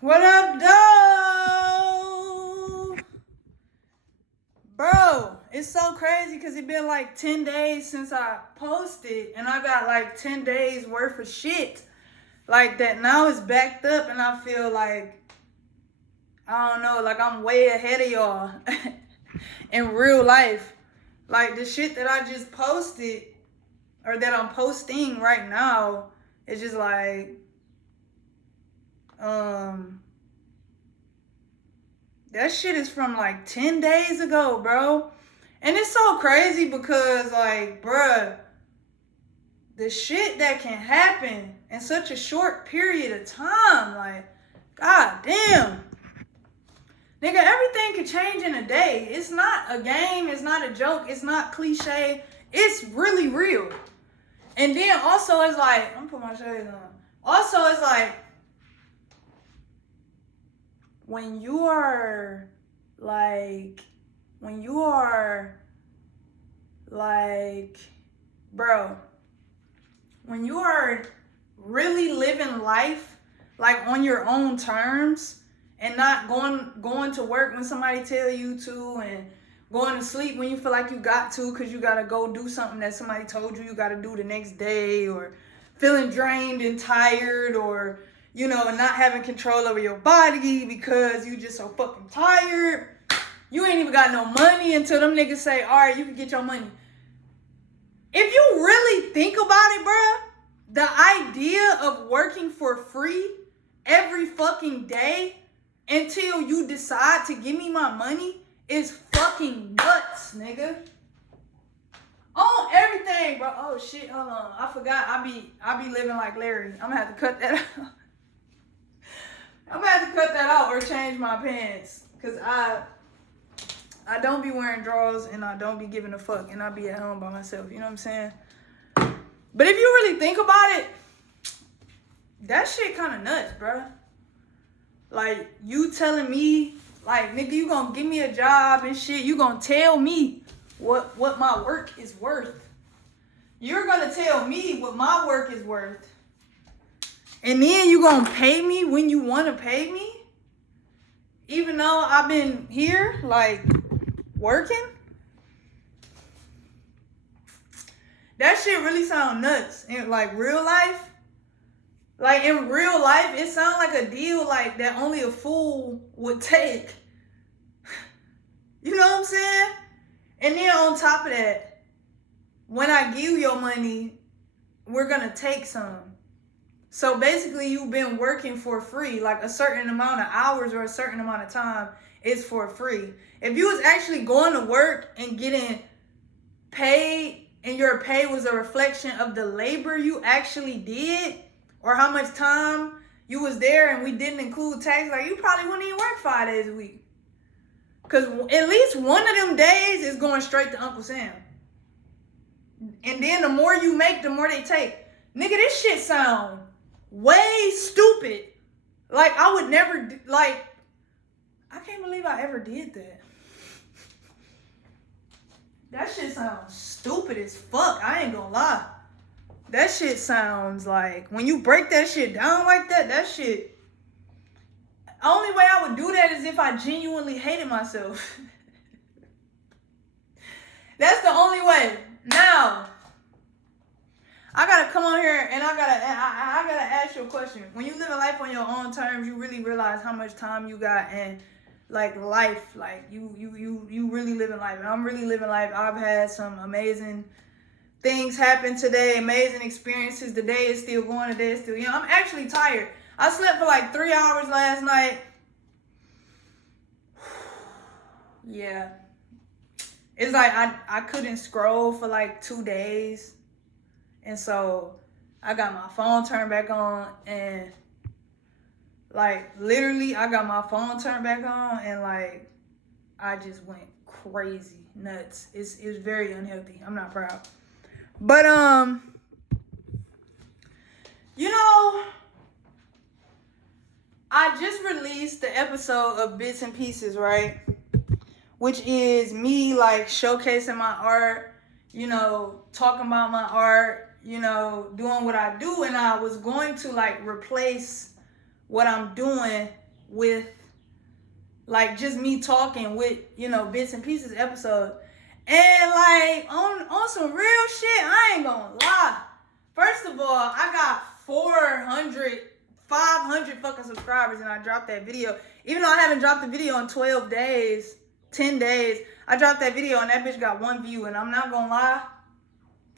What up, though? Bro, it's so crazy because it's been like 10 days since I posted, and I got like 10 days worth of shit. Like that now it's backed up, and I feel like, I don't know, like I'm way ahead of y'all in real life. Like the shit that I just posted, or that I'm posting right now, is just like, um, that shit is from like 10 days ago, bro. And it's so crazy because, like, bruh, the shit that can happen in such a short period of time, like, god damn. Nigga, everything can change in a day. It's not a game, it's not a joke, it's not cliche. It's really real. And then also, it's like, I'm gonna put my shades on. Also, it's like, when you are, like, when you are, like, bro, when you are really living life like on your own terms and not going to work when somebody tell you to, and going to sleep when you feel like you got to because you got to go do something that somebody told you got to do the next day, or feeling drained and tired, or not having control over your body because you just so fucking tired. You ain't even got no money until them niggas say, all right, you can get your money. If you really think about it, bruh, the idea of working for free every fucking day until you decide to give me my money is fucking nuts, nigga. On everything, bro. Oh shit, hold on. I forgot. I be living like Larry. I'm gonna have to cut that out. I'm gonna have to cut that out or change my pants. Cause I don't be wearing drawers, and I don't be giving a fuck, and I be at home by myself. You know what I'm saying? But if you really think about it, that shit kind of nuts, bro. Like, you telling me, like, nigga, you gonna give me a job and shit. You gonna tell me what my work is worth. You're gonna tell me what my work is worth. And then you gonna pay me when you wanna pay me? Even though I've been here, like, working? That shit really sound nuts. In, like, real life. Like, in real life, it sounds like a deal, like, that only a fool would take. You know what I'm saying? And then on top of that, when I give you your money, we're gonna take some. So basically, you've been working for free. Like, a certain amount of hours or a certain amount of time is for free. If you was actually going to work and getting paid, and your pay was a reflection of the labor you actually did, or how much time you was there, and we didn't include tax, like, you probably wouldn't even work 5 days a week. Because at least one of them days is going straight to Uncle Sam. And then the more you make, the more they take. Nigga, this shit sound way stupid. Like, I would never, like, I can't believe I ever did that. That shit sounds stupid as fuck. I ain't gonna lie. That shit sounds like, when you break that shit down like that, that shit, only way I would do that is if I genuinely hated myself. That's the only way. Now, I gotta come on here and I gotta ask you a question. When you live a life on your own terms, you really realize how much time you got, and like life, like you really living life. And I'm really living life. I've had some amazing things happen today, amazing experiences. The day is still going, the day is still, I'm actually tired. I slept for like 3 hours last night. Yeah. It's like I couldn't scroll for like 2 days. And so I got my phone turned back on, and like literally I got my phone turned back on, and like I just went crazy, nuts. It was very unhealthy. I'm not proud. But I just released the episode of Bits and Pieces, right? Which is me like showcasing my art, talking about my art, doing what I do. And I was going to like replace what I'm doing with like just me talking with, you know, bits and pieces episodes. And like on some real shit, I ain't gonna lie. First of all, I got 500 fucking subscribers and I dropped that video. Even though I haven't dropped the video in 12 days, 10 days, I dropped that video and that bitch got 1 view. And I'm not gonna lie,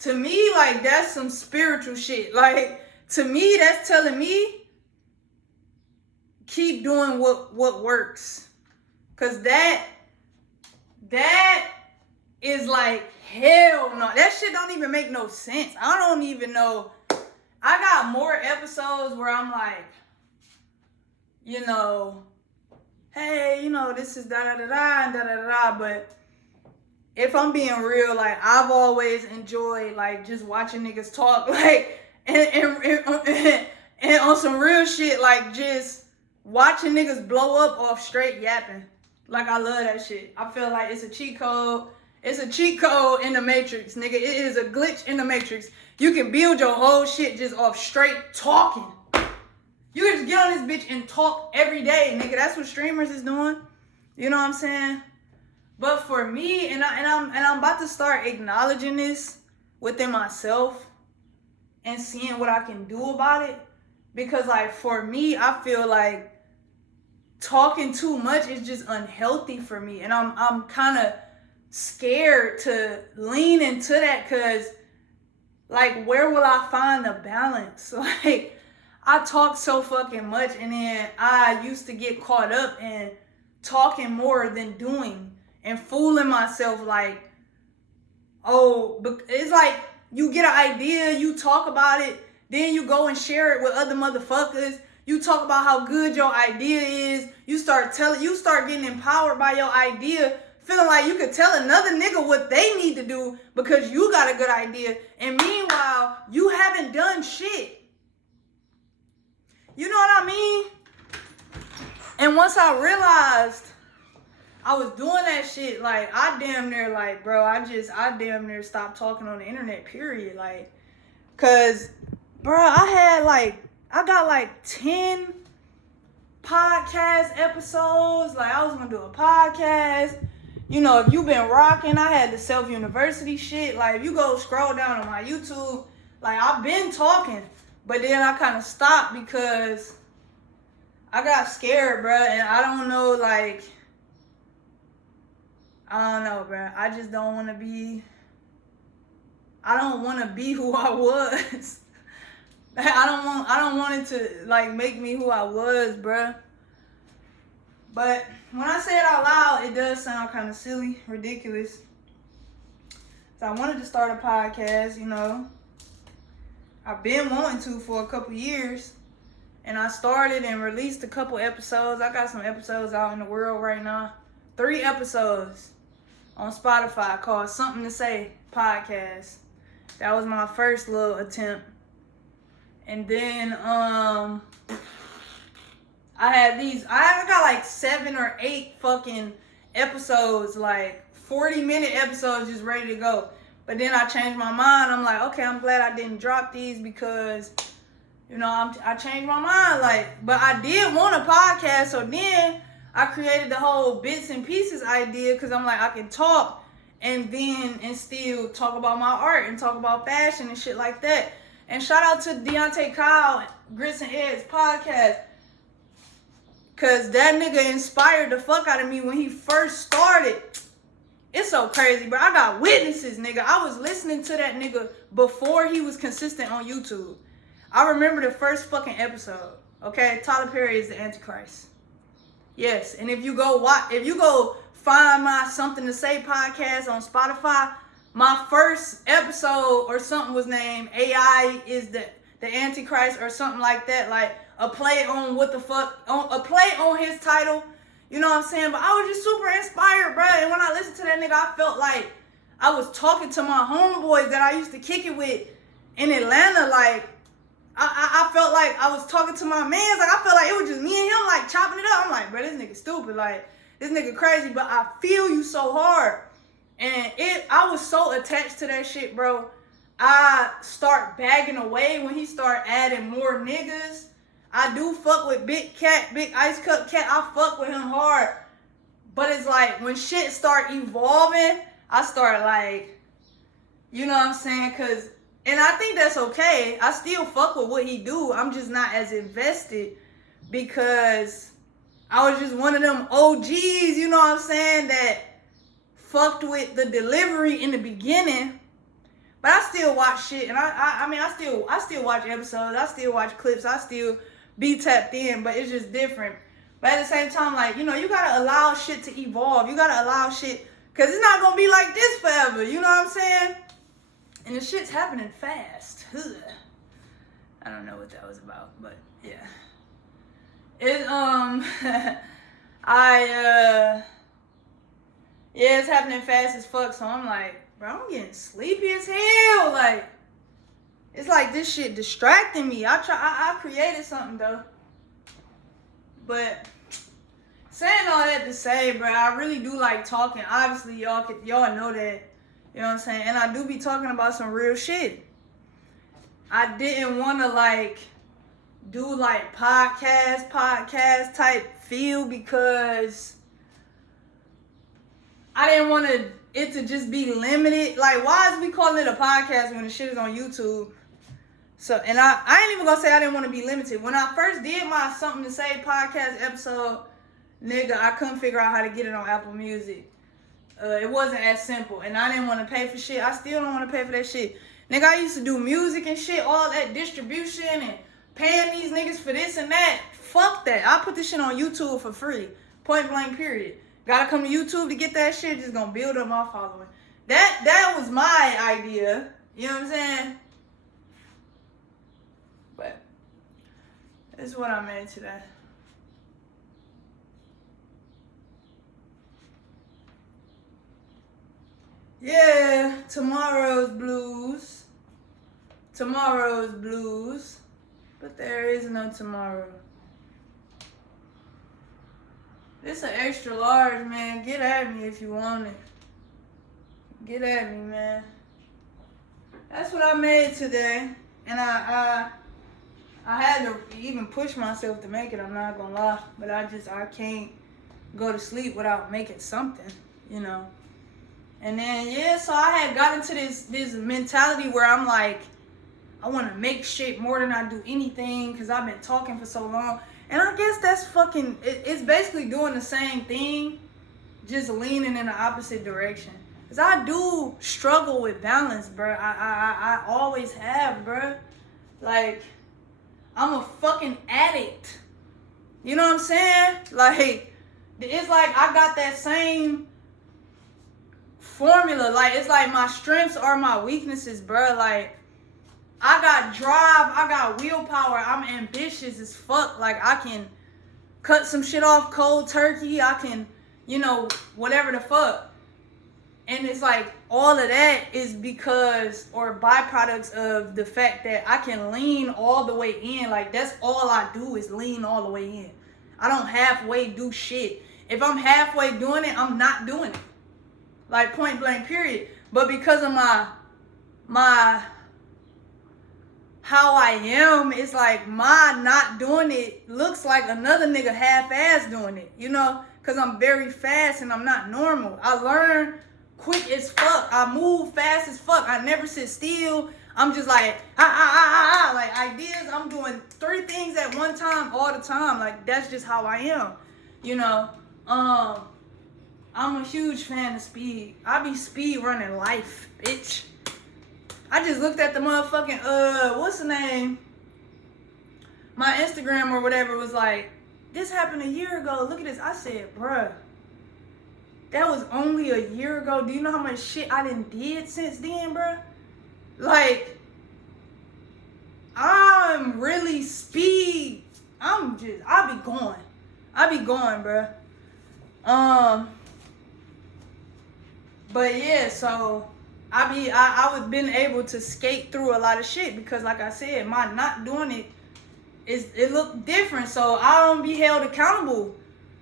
to me, like, that's some spiritual shit. Like, to me, that's telling me, keep doing what works. Cause that is like, hell no. That shit don't even make no sense. I don't even know. I got more episodes where I'm like, you know, hey, you know, this is da-da-da-da and da-da-da-da. But if I'm being real, like, I've always enjoyed, like, just watching niggas talk, like, and on some real shit, like, just watching niggas blow up off straight yapping. Like, I love that shit. I feel like it's a cheat code. It's a cheat code in the Matrix, nigga. It is a glitch in the Matrix. You can build your whole shit just off straight talking. You can just get on this bitch and talk every day, nigga. That's what streamers is doing. You know what I'm saying? But for me, and I'm about to start acknowledging this within myself and seeing what I can do about it. Because, like, for me, I feel like talking too much is just unhealthy for me. And I'm kind of scared to lean into that because, like, where will I find the balance? Like, I talk so fucking much and then I used to get caught up in talking more than doing and fooling myself like, oh, it's like you get an idea, you talk about it, then you go and share it with other motherfuckers. You talk about how good your idea is. You start getting empowered by your idea, feeling like you could tell another nigga what they need to do because you got a good idea. And meanwhile, you haven't done shit. You know what I mean? And once I realized I was doing that shit, like, I damn near, like, bro, I damn near stopped talking on the internet, period. Like, cause, bro, I got like 10 podcast episodes. Like, I was gonna do a podcast. You know, if you've been rocking, I had the self-university shit. Like, if you go scroll down on my YouTube, like, I've been talking. But then I kind of stopped because I got scared, bro. And I don't know, like, I don't know, bro. I just don't want to be, I don't want to be who I was. I don't want it to, like, make me who I was, bro. But when I say it out loud, it does sound kind of silly, ridiculous. So I wanted to start a podcast, you know. I've been wanting to for a couple years. And I started and released a couple episodes. I got some episodes out in the world right now. 3 episodes on Spotify called Something to Say Podcast. That was my first little attempt. And then I got like 7 or 8 fucking episodes, like 40-minute episodes just ready to go. But then I changed my mind. I'm like, okay, I'm glad I didn't drop these because, you know, I changed my mind. Like, but I did want a podcast. So then I created the whole bits and pieces idea because I'm like, I can talk and still talk about my art and talk about fashion and shit like that. And shout out to Deontay Kyle, Grits and Eggs podcast. Cause that nigga inspired the fuck out of me when he first started. It's so crazy, bro. I got witnesses, nigga. I was listening to that nigga before he was consistent on YouTube. I remember the first fucking episode. Okay, Tyler Perry is the Antichrist. Yes, and if you go find my Something to Say podcast on Spotify, my first episode or something was named AI is the Antichrist or something like that. Like a play on a play on his title. You know what I'm saying? But I was just super inspired, bro. And when I listened to that nigga, I felt like I was talking to my homeboys that I used to kick it with in Atlanta. Like, I felt like I was talking to my mans. Like, I felt like it was just me and him, like, chopping it up. I'm like, bro, this nigga stupid. Like, this nigga crazy. But I feel you so hard. And I was so attached to that shit, bro. I start bagging away when he start adding more niggas. I do fuck with Big Ice Cup Cat. I fuck with him hard. But it's like when shit start evolving, I start like, you know what I'm saying? And I think that's okay. I still fuck with what he do. I'm just not as invested because I was just one of them OGs, you know what I'm saying, that fucked with the delivery in the beginning. But I still watch shit, and I still watch episodes. I still watch clips. I still be tapped in, but it's just different. But at the same time, like, you know, you gotta allow shit to evolve. You gotta allow shit, because it's not gonna be like this forever. You know what I'm saying? And the shit's happening fast. Ugh. I don't know what that was about, but yeah. Yeah, it's happening fast as fuck, so I'm like, bro, I'm getting sleepy as hell. Like, it's like this shit distracting me. I created something though. But saying all that to say, bro, I really do like talking. Obviously, y'all know that. You know what I'm saying? And I do be talking about some real shit. I didn't want to like do like podcast type feel because I didn't want it to just be limited. Like, why is we calling it a podcast when the shit is on YouTube? So, and I ain't even gonna say I didn't want to be limited. When I first did my Something to Say podcast episode, nigga, I couldn't figure out how to get it on Apple Music. It wasn't as simple, and I didn't want to pay for shit. I still don't want to pay for that shit. Nigga, I used to do music and shit, all that distribution and paying these niggas for this and that. Fuck that. I put this shit on YouTube for free. Point blank, period. Gotta come to YouTube to get that shit. Just gonna build up my following. That was my idea. You know what I'm saying? But this is what I made today. Yeah, tomorrow's blues. But there is no tomorrow. This an extra large, man. Get at me if you want it. Get at me, man. That's what I made today. And I had to even push myself to make it, I'm not gonna lie. But I can't go to sleep without making something, you know. And then, yeah, so I had got into this mentality where I'm like, I want to make shit more than I do anything because I've been talking for so long. And I guess that's fucking, it's basically doing the same thing, just leaning in the opposite direction. Because I do struggle with balance, bro. I always have, bro. Like, I'm a fucking addict. You know what I'm saying? Like, it's like I got that same formula. Like, it's like my strengths are my weaknesses, bro. Like, I got drive, I got willpower, I'm ambitious as fuck. Like, I can cut some shit off cold turkey, I can, you know, whatever the fuck. And it's like, all of that is because, or byproducts of the fact that I can lean all the way in. Like, that's all I do is lean all the way in. I don't halfway do shit. If I'm halfway doing it, I'm not doing it. Like, point blank, period. But because of my how I am, it's like my not doing it looks like another nigga half-ass doing it, you know? Because I'm very fast and I'm not normal. I learn quick as fuck. I move fast as fuck. I never sit still. I'm just like, like ideas. I'm doing 3 things at one time all the time. Like, that's just how I am, you know? I'm a huge fan of speed. I be speed running life, bitch. I just looked at the motherfucking, what's the name? My Instagram or whatever was like, this happened a year ago. Look at this. I said, bruh, that was only a year ago. Do you know how much shit I done did since then, bruh? Like, I'm really speed. I be going, bruh. But yeah, so I was been able to skate through a lot of shit because, like I said, my not doing it looked different. So I don't be held accountable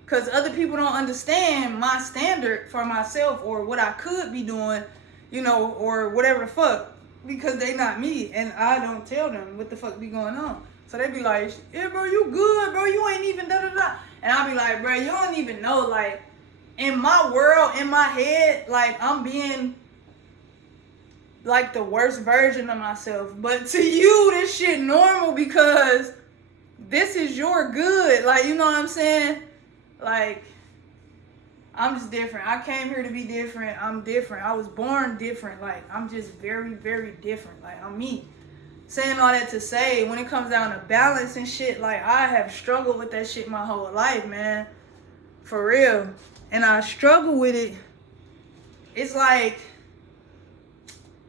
because other people don't understand my standard for myself or what I could be doing, you know, or whatever the fuck, because they not me and I don't tell them what the fuck be going on. So they be like, yeah, bro, you good, bro. You ain't even da-da-da. And I be like, bro, you don't even know, like, in my world, in my head, like, I'm being, like, the worst version of myself. But to you, this shit normal because this is your good. Like, you know what I'm saying? Like, I'm just different. I came here to be different. I'm different. I was born different. Like, I'm just very, very different. Like, I'm me. Saying all that to say, when it comes down to balance and shit, like, I have struggled with that shit my whole life, man. For real. And I struggle with it. It's like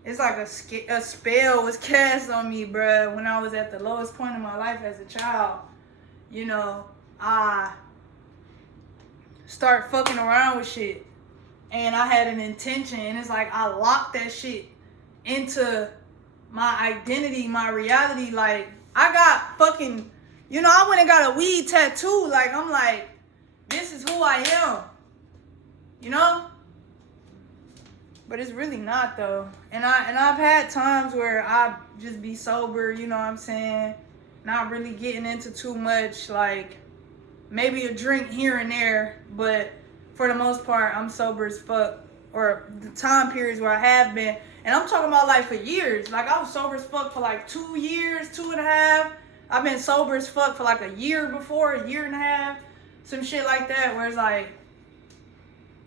a spell was cast on me, bruh, when I was at the lowest point in my life as a child. You know, I start fucking around with shit. And I had an intention. And it's like I locked that shit into my identity, my reality. Like, I got fucking, you know, I went and got a weed tattoo. Like, I'm like, this is who I am. You know? But it's really not, though. And I've had times where I just be sober, you know what I'm saying? Not really getting into too much, like, maybe a drink here and there. But for the most part, I'm sober as fuck. Or the time periods where I have been. And I'm talking about, like, for years. Like, I was sober as fuck for, like, 2 years, 2.5. I've been sober as fuck for, like, a year before, a year and a half. Some shit like that where it's, like,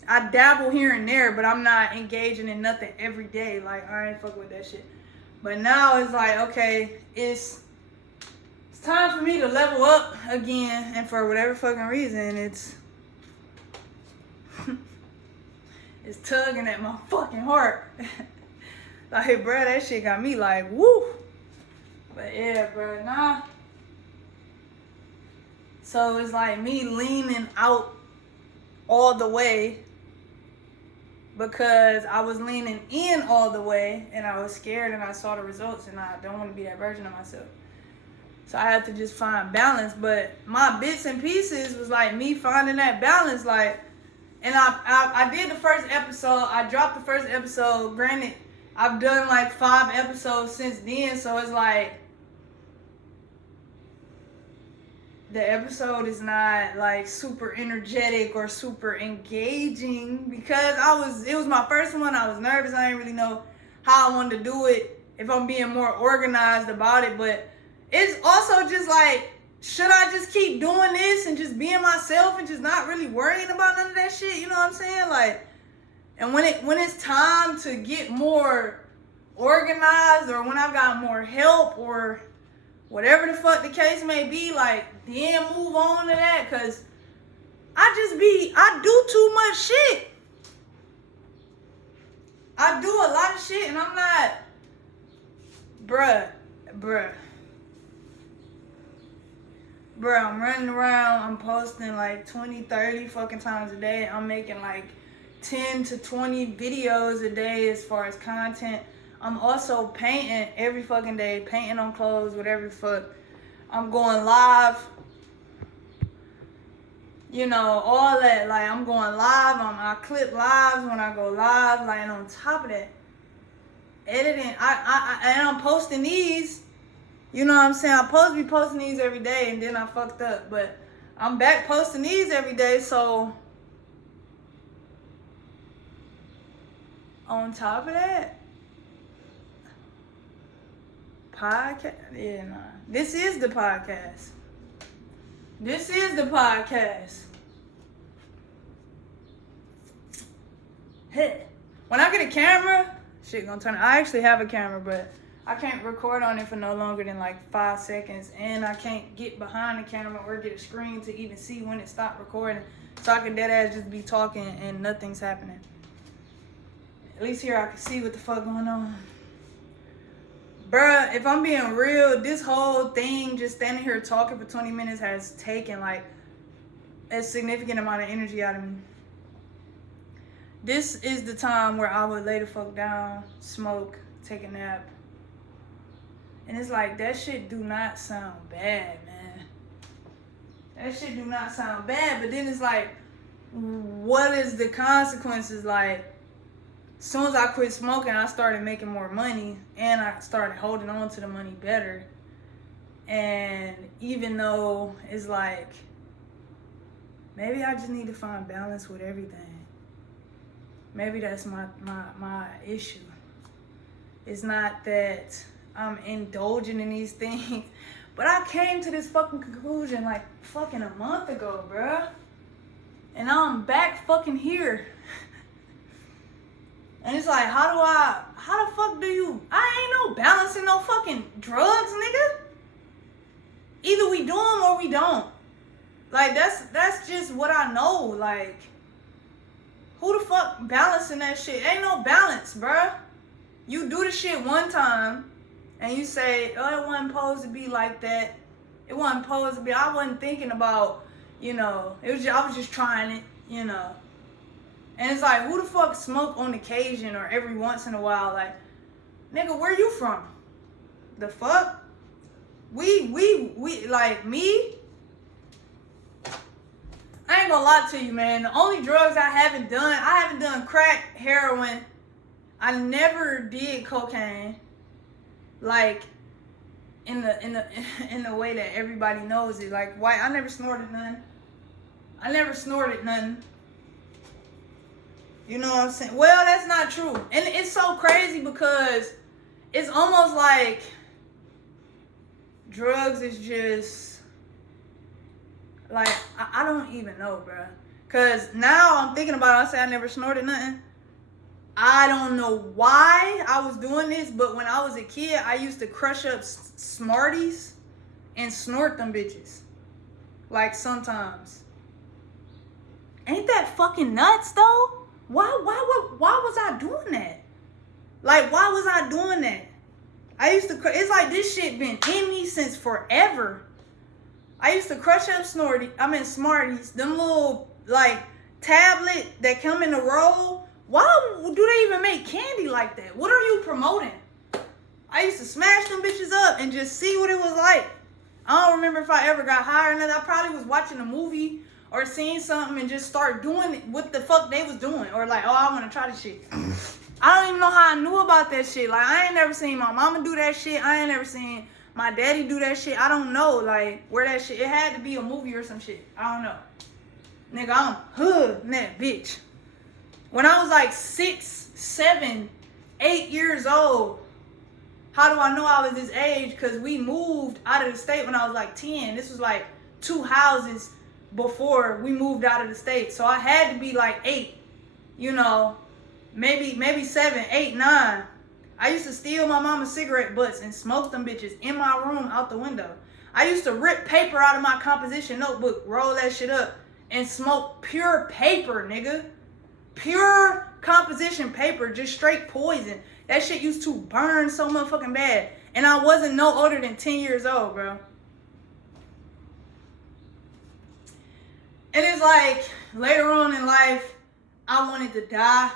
I dabble here and there, but I'm not engaging in nothing every day. Like, I ain't fucking with that shit. But now it's like, okay, it's time for me to level up again. And for whatever fucking reason, it's tugging at my fucking heart. Like, bro, that shit got me like, woo. But yeah, bro, nah. So it's like me leaning out all the way because I was leaning in all the way and I was scared and I saw the results and I don't want to be that version of myself. So I had to just find balance. But my bits and pieces was like me finding that balance. Like, and I did the first episode. I dropped the first episode. Granted, I've done like 5 episodes since then. So it's like, the episode is not like super energetic or super engaging because it was my first one. I was nervous. I didn't really know how I wanted to do it, if I'm being more organized about it. But it's also just like, should I just keep doing this and just being myself and just not really worrying about none of that shit? You know what I'm saying? Like, and when it's time to get more organized or when I've got more help or whatever the fuck the case may be, like, then move on to that, because I do too much shit. I do a lot of shit, and I'm not, bruh, I'm running around, I'm posting like 20, 30 fucking times a day. I'm making like 10 to 20 videos a day as far as content. I'm also painting every fucking day, painting on clothes, whatever the fuck. I'm going live, you know, all that. Like, I'm going live, I clip lives when I go live. Like, and on top of that, editing, and I'm posting these, you know what I'm saying? I'm supposed to be posting these every day, and then I fucked up. But I'm back posting these every day, so on top of that, podcast? Yeah, nah. This is the podcast. Hey. When I get a camera, shit gonna turn. I actually have a camera, but I can't record on it for no longer than like 5 seconds. And I can't get behind the camera or get a screen to even see when it stopped recording. So I can dead ass just be talking and nothing's happening. At least here I can see what the fuck going on. Bruh, if I'm being real, this whole thing, just standing here talking for 20 minutes has taken like a significant amount of energy out of me. This is the time where I would lay the fuck down, smoke, take a nap. And it's like, that shit do not sound bad, man. That shit do not sound bad. But then it's like, what is the consequences? Like, as soon as I quit smoking, I started making more money, and I started holding on to the money better. And even though it's like, maybe I just need to find balance with everything. Maybe that's my issue. It's not that I'm indulging in these things, but I came to this fucking conclusion like fucking a month ago, bruh. And now I'm back fucking here. And it's like, how the fuck do you, I ain't no balancing no fucking drugs, nigga. Either we do them or we don't. Like, that's just what I know. Like, who the fuck balancing that shit? Ain't no balance, bruh. You do the shit one time, and you say, oh, it wasn't supposed to be like that. It wasn't supposed to be, I wasn't thinking about, I was just trying it, And it's like, who the fuck smoke on occasion or every once in a while? Like, nigga, where you from? The fuck? We like me. I ain't gonna lie to you, man. The only drugs I haven't done crack, heroin. I never did cocaine. Like, in the way that everybody knows it. Like, why I never snorted none. You know what I'm saying? Well, that's not true. And it's so crazy because it's almost like drugs is just, like, I don't even know, bro. Because now I'm thinking about it. I say I never snorted nothing. I don't know why I was doing this, but when I was a kid, I used to crush up Smarties and snort them bitches. Like, sometimes. Ain't that fucking nuts, though? Why was I doing that? Like, why was I doing that? It's like this shit been in me since forever. I used to crush up Smarties, them little, like, tablet that come in a roll. Why do they even make candy like that? What are you promoting? I used to smash them bitches up and just see what it was like. I don't remember if I ever got high or not. I probably was watching a movie or seeing something and just start doing what the fuck they was doing. Or like, oh, I want to try this shit. I don't even know how I knew about that shit. Like, I ain't never seen my mama do that shit. I ain't never seen my daddy do that shit. I don't know, like, where that shit, it had to be a movie or some shit. I don't know. Nigga, I'm hood in that bitch. When I was like 6, 7, 8 years old, how do I know I was this age? Because we moved out of the state when I was like 10. This was like 2 houses before we moved out of the state. So I had to be like 8, maybe 7, 8, 9. I used to steal my mama's cigarette butts and smoke them bitches in my room out the window. I used to rip paper out of my composition notebook, roll that shit up, and smoke pure paper, nigga. Pure composition paper, just straight poison. That shit used to burn so motherfucking bad. And I wasn't no older than 10 years old, bro. And it's like, later on in life, I wanted to die.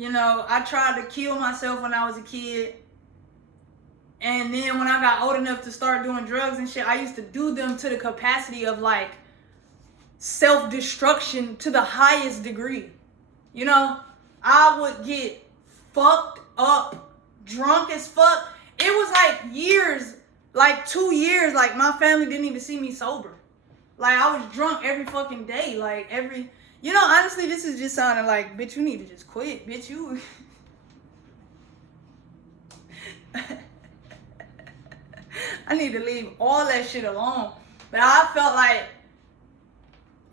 I tried to kill myself when I was a kid. And then when I got old enough to start doing drugs and shit, I used to do them to the capacity of, like, self-destruction to the highest degree. I would get fucked up, drunk as fuck. It was like years, like 2 years, like my family didn't even see me sober. Like, I was drunk every fucking day, like honestly, this is just sounding like, bitch, you need to just quit, bitch, you. I need to leave all that shit alone. But I felt like,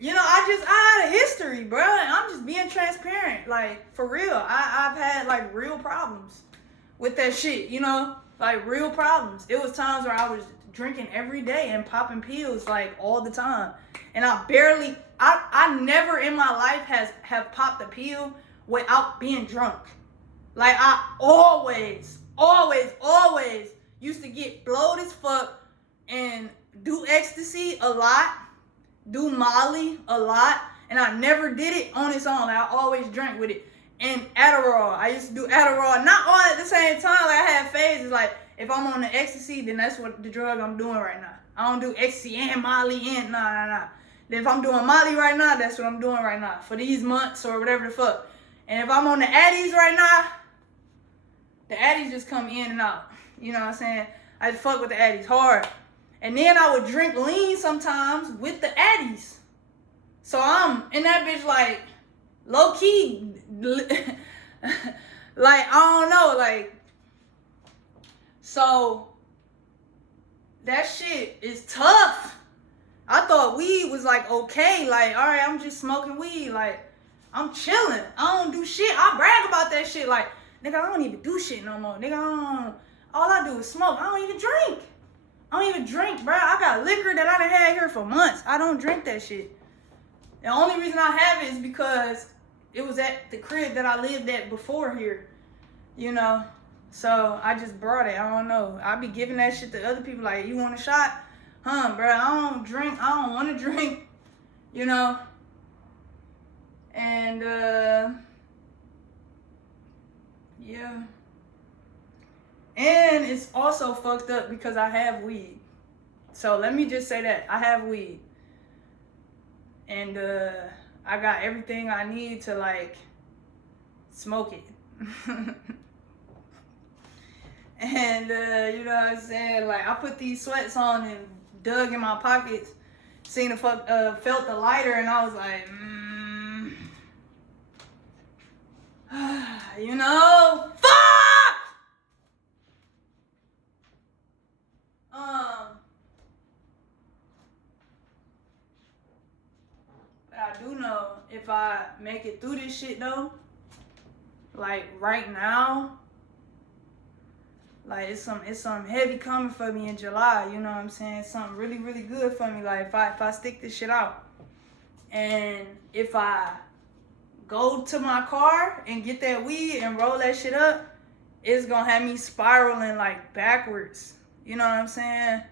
I had a history, bro, and I'm just being transparent, like, for real. I've had, like, real problems with that shit, like, real problems. It was times where I was drinking every day and popping pills, like, all the time. And I never in my life have popped a pill without being drunk. Like, I always used to get blowed as fuck and do ecstasy a lot, do Molly a lot, and I never did it on its own. I always drank with it. And Adderall, I used to do Adderall, not all at the same time. Like, I had phases, like, if I'm on the ecstasy, then that's what the drug I'm doing right now. I don't do ecstasy and Molly and nah. Then if I'm doing Molly right now, that's what I'm doing right now for these months or whatever the fuck. And if I'm on the Addies right now, the Addies just come in and out. You know what I'm saying? I just fuck with the Addies hard. And then I would drink lean sometimes with the Addies. So I'm in that bitch like low key, like I don't know, like, so that shit is tough. I thought weed was like okay, like all right, I'm just smoking weed, like I'm chilling. I don't do shit. I brag about that shit, like nigga, I don't even do shit no more. Nigga, all I do is smoke. I don't even drink. Bro. I got liquor that I done had here for months. I don't drink that shit. The only reason I have it is because it was at the crib that I lived at before here, you know? So I just brought it. I don't know. I be giving that shit to other people like, you want a shot? Bro, I don't drink. I don't want to drink, you know? And, yeah. And it's also fucked up because I have weed. So let me just say that. I have weed. And I got everything I need to like smoke it. And you know what I'm saying? Like I put these sweats on and dug in my pockets, felt the lighter, and I was like, you know, fuck! But I do know if I make it through this shit though, like right now, like it's some heavy coming for me in July, you know what I'm saying? Something really, really good for me. Like if I stick this shit out. And if I go to my car and get that weed and roll that shit up, it's gonna have me spiraling like backwards. You know what I'm saying?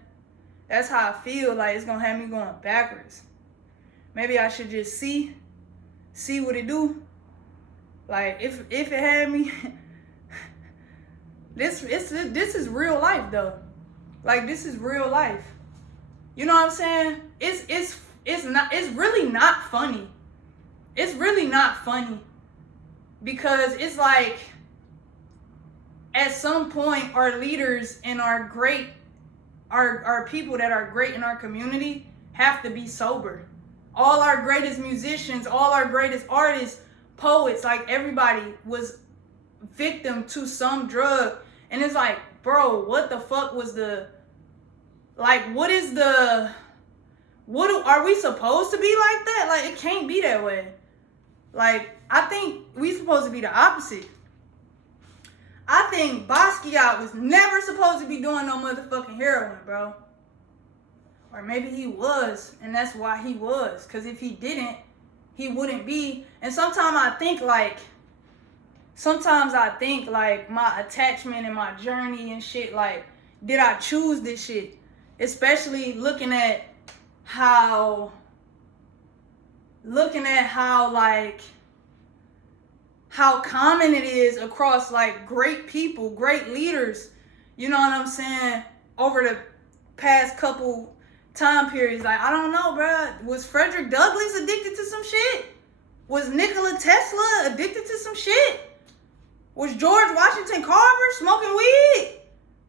That's how I feel. Like it's gonna have me going backwards. Maybe I should just see what it do. Like if it had me, this is real life though. Like this is real life. You know what I'm saying? It's really not funny. It's really not funny because it's like at some point our leaders and our people that are great in our community have to be sober. All our greatest musicians, all our greatest artists, poets, like everybody was victim to some drug. And it's like, bro, what the fuck was are we supposed to be like that? Like, it can't be that way. Like, I think we supposed to be the opposite. I think Basquiat was never supposed to be doing no motherfucking heroin, bro. Or maybe he was, and that's why he was. Because if he didn't, he wouldn't be. And sometimes I think like my attachment and my journey and shit, like, did I choose this shit? Especially looking at how common it is across like great people, great leaders, you know what I'm saying, over the past couple time periods. Like, I don't know, bro. Was Frederick Douglass addicted to some shit? Was Nikola Tesla addicted to some shit? Was George Washington Carver smoking weed?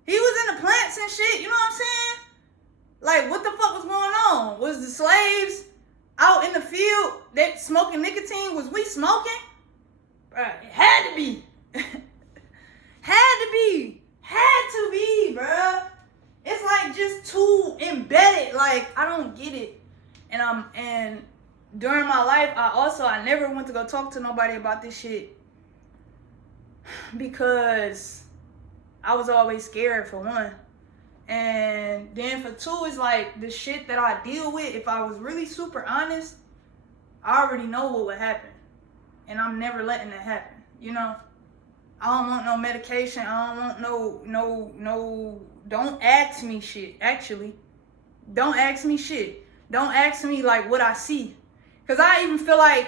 He was in the plants and shit, you know what I'm saying? Like, what the fuck was going on? Was the slaves out in the field that smoking nicotine? Was we smoking? Bruh, it had to be. Had to be, bruh. It's like just too embedded. Like, I don't get it. And during my life, I never went to go talk to nobody about this shit because I was always scared, for one. And then for two, it's like the shit that I deal with, if I was really super honest, I already know what would happen. And I'm never letting that happen, you know? I don't want no medication. I don't want no, don't ask me shit, actually. Don't ask me shit. Don't ask me, like, what I see. Because I even feel like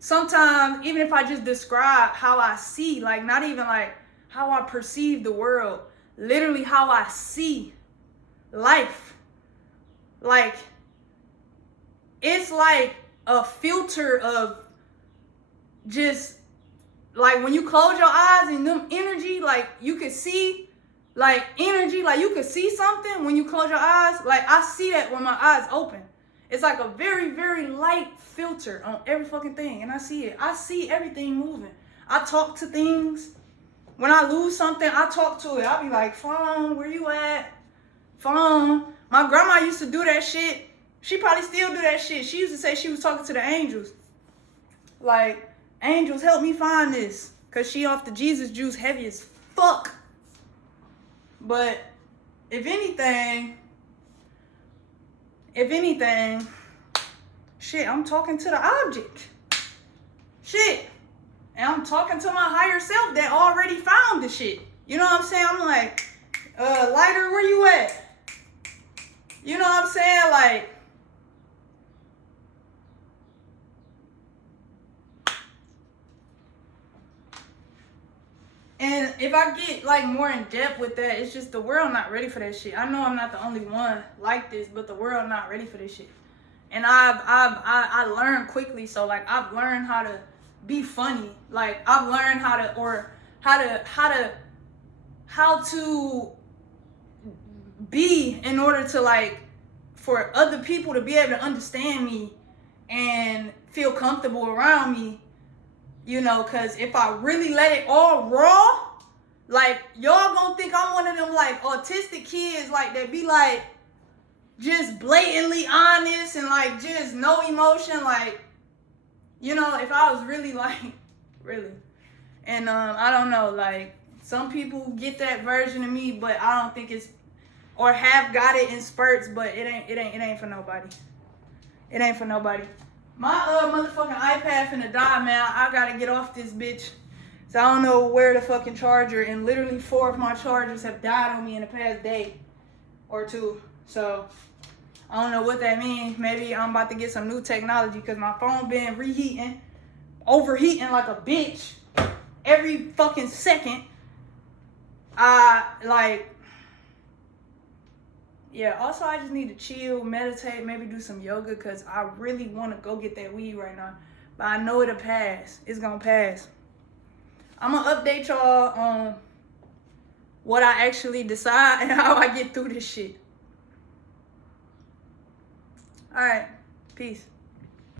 sometimes, even if I just describe how I see, like, not even, like, how I perceive the world, literally how I see life. Like, it's like a filter of just, like, when you close your eyes and them energy, like, you can see like energy, like you could see something when you close your eyes. Like I see that when my eyes open. It's like a very, very light filter on every fucking thing. And I see it. I see everything moving. I talk to things. When I lose something, I talk to it. I'll be like, phone, where you at? Phone. My grandma used to do that shit. She probably still do that shit. She used to say she was talking to the angels. Like, angels, help me find this. Because she off the Jesus juice heavy as fuck. But if anything, shit, I'm talking to the object. Shit. And I'm talking to my higher self that already found the shit. You know what I'm saying? I'm like, lighter, where you at? You know what I'm saying? Like, and if I get like more in depth with that, it's just the world not ready for that shit. I know I'm not the only one like this, but the world not ready for this shit. And I learned quickly, so like I've learned how to be funny. Like I've learned how to be in order to like for other people to be able to understand me and feel comfortable around me, you know, because if I really let it all raw, like y'all gonna think I'm one of them like autistic kids like that be like just blatantly honest and like just no emotion, like, you know, if I was really like really. And I don't know, like some people get that version of me, but I don't think it's, or have got it in spurts, but it ain't for nobody. It ain't for nobody. My motherfucking iPad finna die, man. I gotta get off this bitch. So I don't know where the fucking charger, and literally 4 of my chargers have died on me in the past day or 2. So I don't know what that means. Maybe I'm about to get some new technology because my phone been overheating like a bitch every fucking second. Yeah, also I just need to chill, meditate, maybe do some yoga because I really want to go get that weed right now. But I know it'll pass. It's going to pass. I'm going to update y'all on what I actually decide and how I get through this shit. All right. Peace.